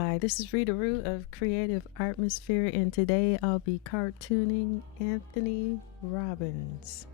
Hi, this is Rita Root of Creative Atmosphere, and today I'll be cartooning Anthony Robbins.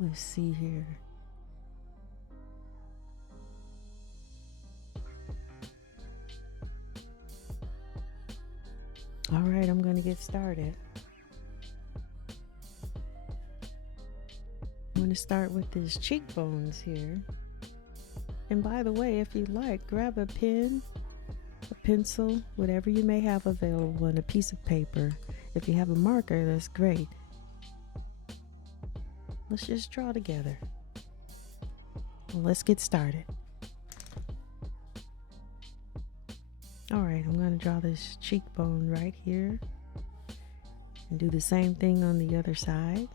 Let's see here. All right, I'm going to get started. I'm going to start with his cheekbones here. And by the way, if you like, grab a pen, a pencil, whatever you may have available, and a piece of paper. If you have a marker, that's great. Let's just draw together. Well, let's get started. All right, I'm going to draw this cheekbone right here and do the same thing on the other side.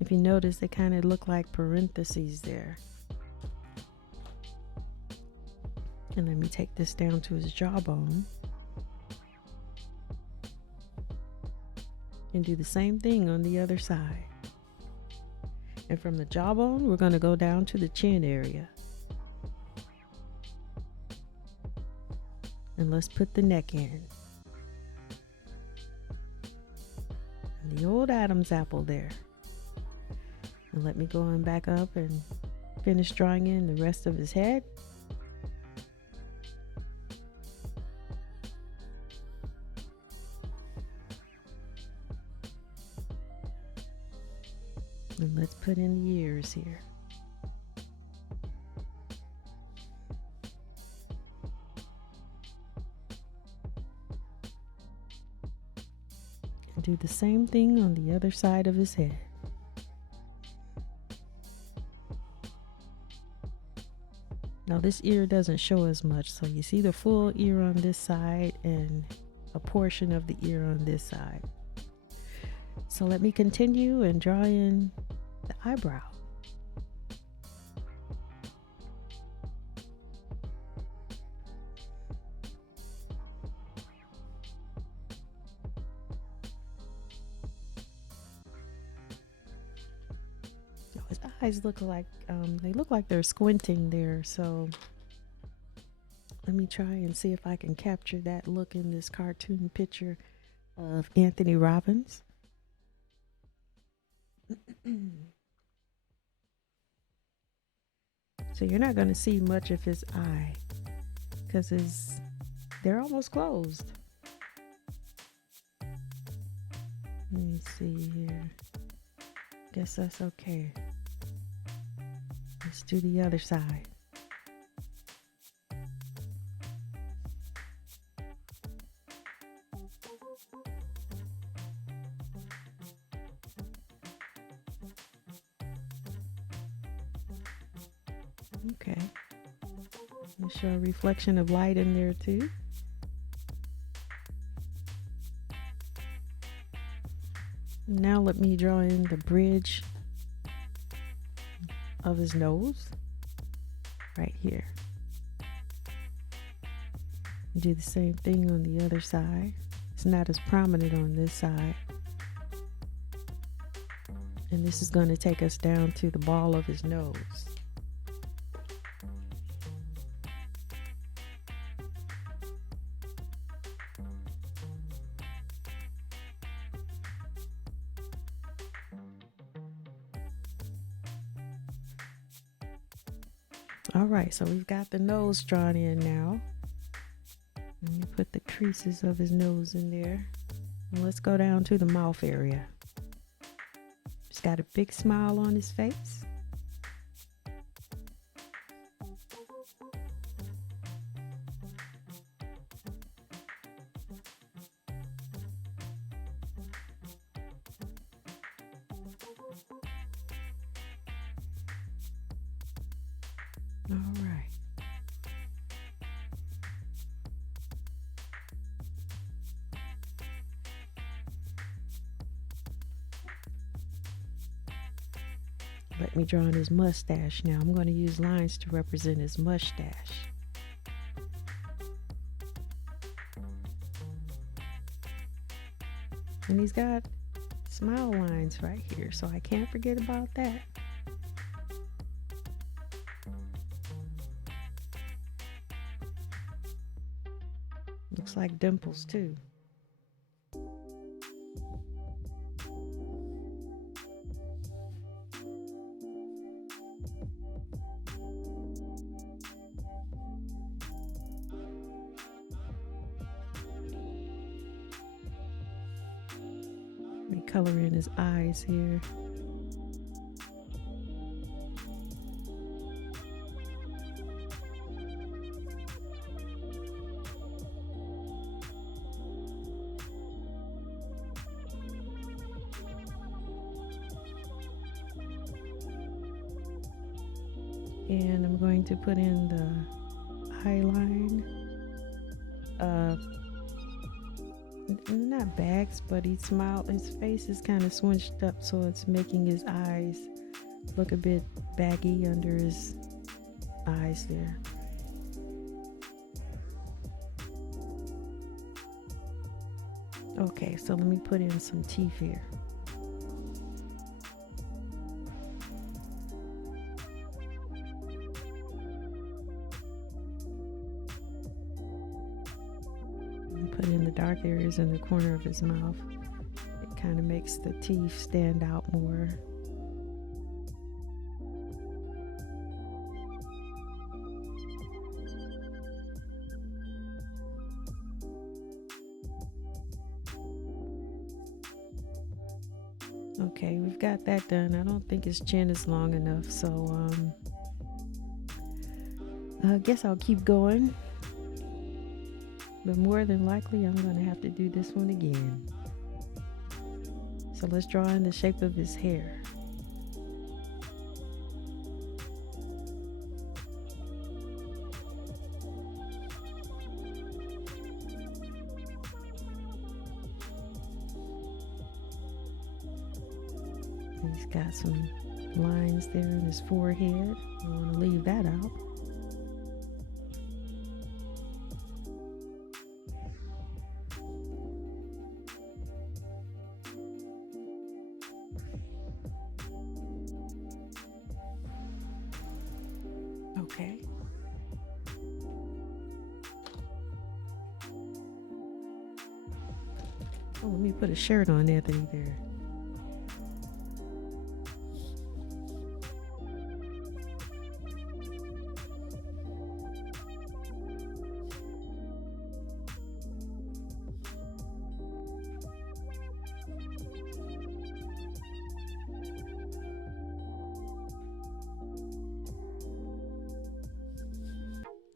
If you notice, they kind of look like parentheses there. And let me take this down to his jawbone and do the same thing on the other side. And from the jawbone, we're going to go down to the chin area. And let's put the neck in. And the old Adam's apple there. And let me go on back up and finish drawing in the rest of his head. And let's put in the ears here. And do the same thing on the other side of his head. Now this ear doesn't show as much, so you see the full ear on this side and a portion of the ear on this side. So let me continue and draw in the eyebrow. His eyes look like they're squinting there, so let me try and see if I can capture that look in this cartoon picture of Anthony Robbins. So you're not going to see much of his eye because they're almost closed. Let me see here. Guess that's okay. Let's do the other side. Okay. Let's show a reflection of light in there too. Now let me draw in the bridge of his nose right here. Do the same thing on the other side. It's not as prominent on this side. And this is going to take us down to the ball of his nose. All right, so we've got the nose drawn in now. Let me put the creases of his nose in there. And let's go down to the mouth area. He's got a big smile on his face. All right. Let me draw on his mustache now. I'm going to use lines to represent his mustache. And he's got smile lines right here, so I can't forget about that. looks like dimples too. Let me color in his eyes here. And I'm going to put in the eye line. Not bags, but he smiled. His face is kind of swinched up, so it's making his eyes look a bit baggy under his eyes there. Okay, so let me put in some teeth here. Put in the dark areas in the corner of his mouth. It kind of makes the teeth stand out more. Okay, we've got that done. I don't think his chin is long enough, so I guess I'll keep going. But more than likely, I'm going to have to do this one again. So let's draw in the shape of his hair. He's got some lines there in his forehead. I want to leave that out. Okay. Oh, let me put a shirt on Anthony there.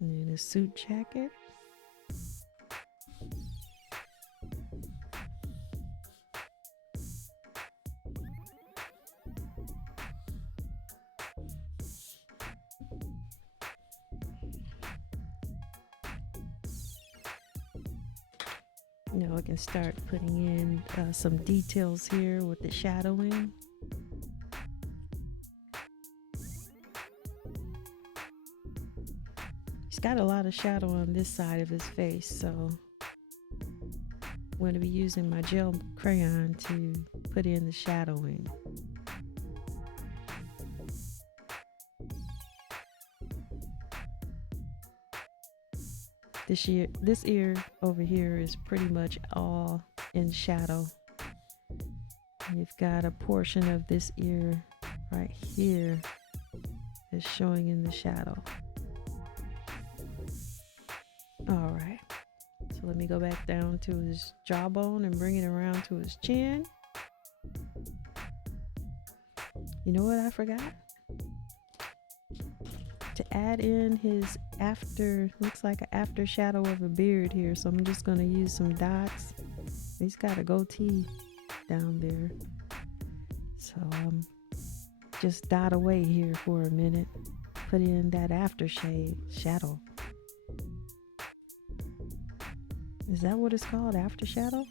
And then a suit jacket. Now I can start putting in some details here with the shadowing. He's got a lot of shadow on this side of his face, so I'm going to be using my gel crayon to put in the shadowing. This ear over here is pretty much all in shadow. You've got a portion of this ear right here that's showing in the shadow. All right, so let me go back down to his jawbone and bring it around to his chin. You know what I forgot? To add in his looks like an after shadow of a beard here, so I'm just going to use some dots. He's got a goatee down there, so just dot away here for a minute, put in that aftershade shadow. Is that what it's called, after shadow?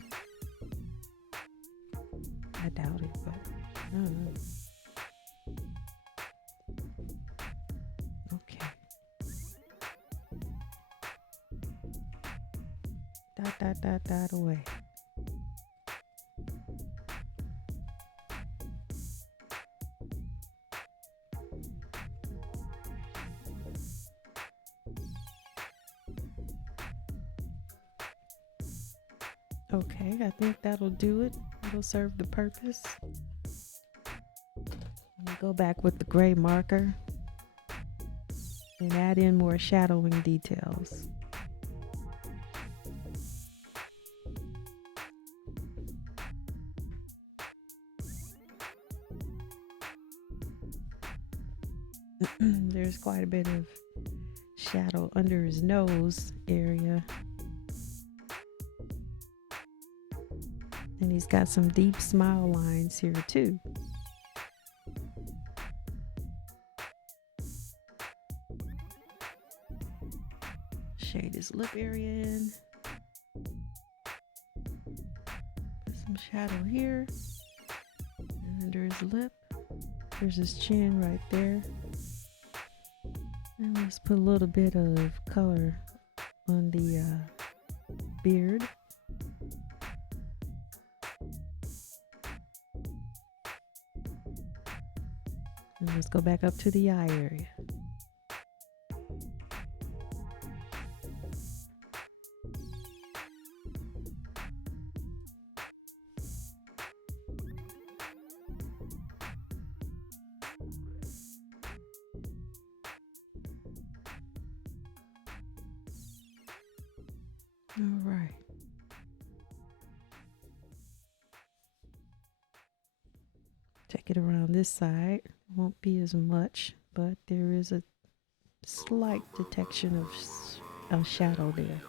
I doubt it, but I don't know. Dot away. Okay, I think that'll do it. It'll serve the purpose. We'll go back with the gray marker and add in more shadowing details. There's quite a bit of shadow under his nose area. And he's got some deep smile lines here too. Shade his lip area in. Put some shadow here. And under his lip. There's his chin right there. And let's put a little bit of color on the beard. And let's go back up to the eye area. All right. Take it around this side. Won't be as much, but there is a slight detection of shadow there.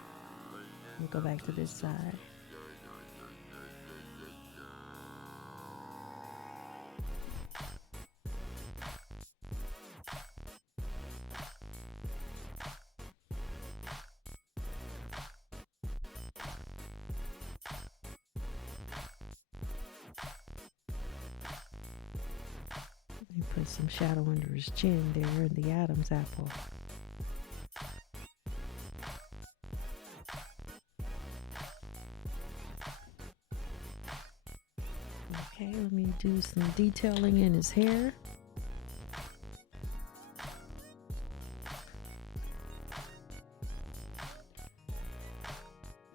We'll go back to this side. And put some shadow under his chin there in the Adam's apple. Okay, let me do some detailing in his hair.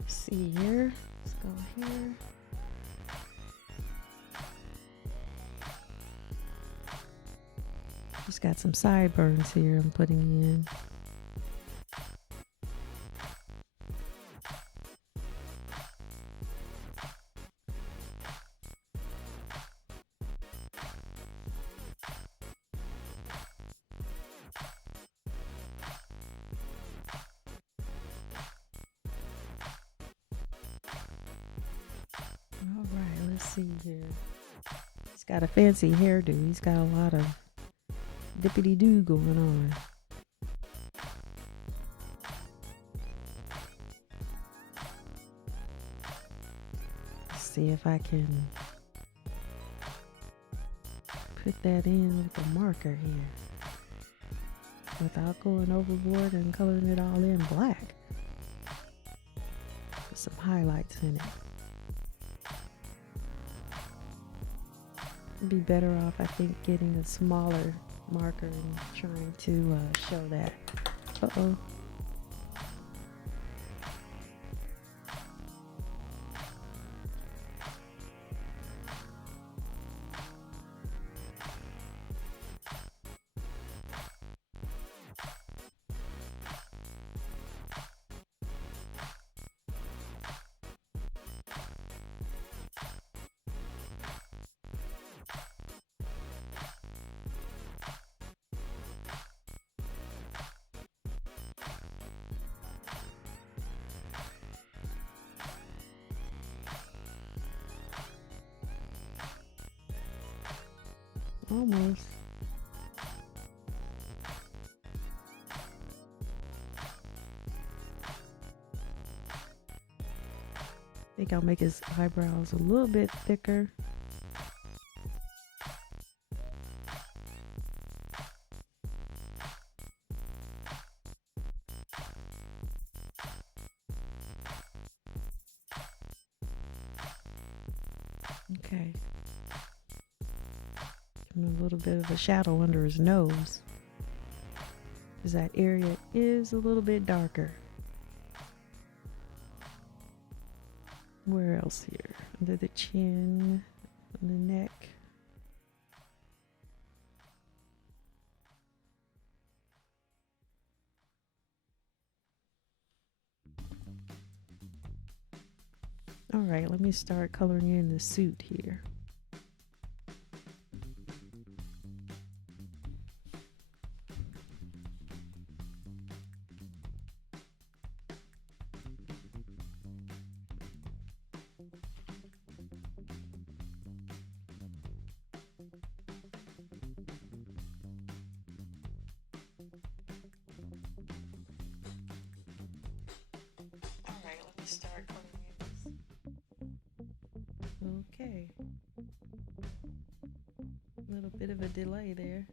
See here, let's go here. Just got some sideburns here I'm putting in. All right, let's see here. He's got a fancy hairdo. He's got a lot of dippity-doo going on. Let's see if I can put that in with a marker here without going overboard and coloring it all in black. Put some highlights in it. Be better off, I think, getting a smaller marker and trying to show that. Uh-oh. Almost. I think I'll make his eyebrows a little bit thicker. Okay. Give him a little bit of a shadow under his nose, because that area is a little bit darker. Where else here? Under the chin, on the neck. All right, let me start coloring in the suit here. All right, let me start coloring in. Okay. A little bit of a delay there.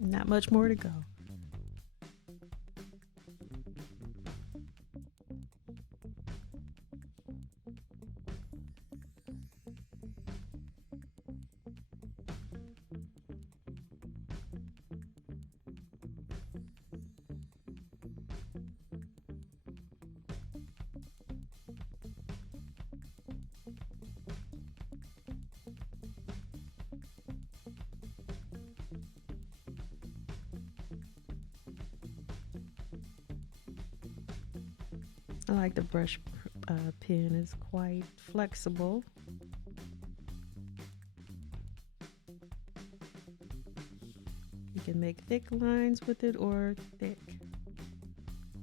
Not much more to go. I like the brush pen, it's quite flexible. You can make thick lines with it or thick.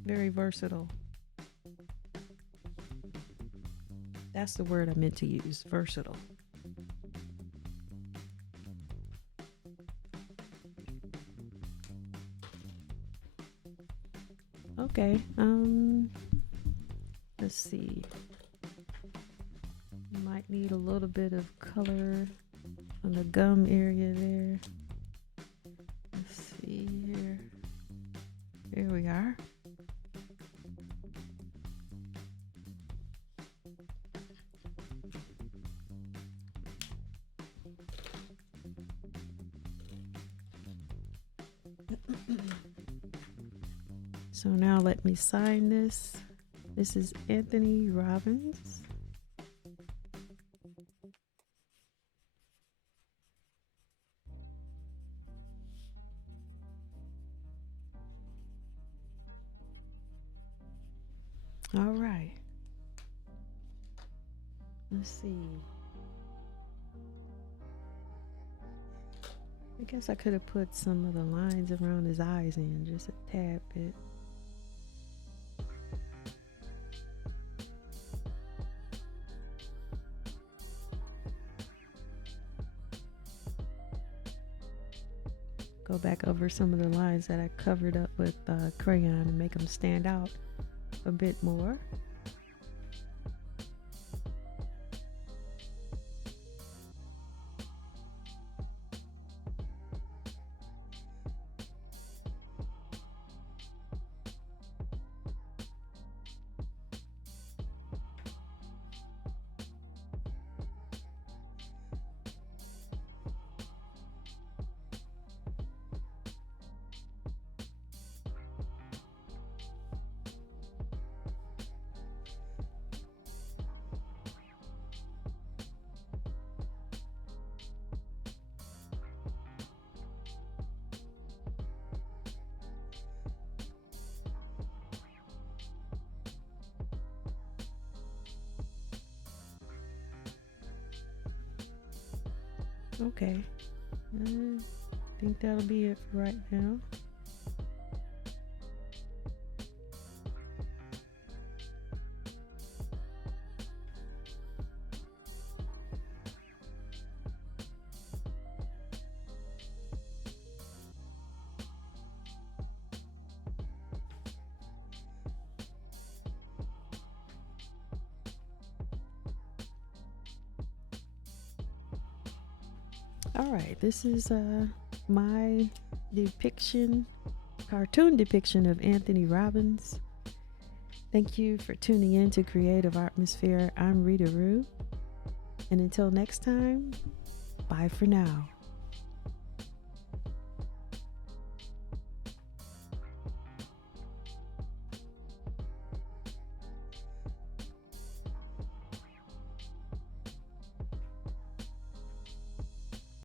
Very versatile. That's the word I meant to use, versatile. Okay, let's see. Might need a little bit of color on the gum area there. Let's see here. Here we are. So now let me sign this. This is Anthony Robbins. All right. Let's see. I guess I could have put some of the lines around his eyes in just a tad bit. Go back over some of the lines that I covered up with crayon and make them stand out a bit more. Okay, I think that'll be it for right now. All right, this is my cartoon depiction of Anthony Robbins. Thank you for tuning in to Creative Atmosphere. I'm Rita Rue. And until next time, bye for now.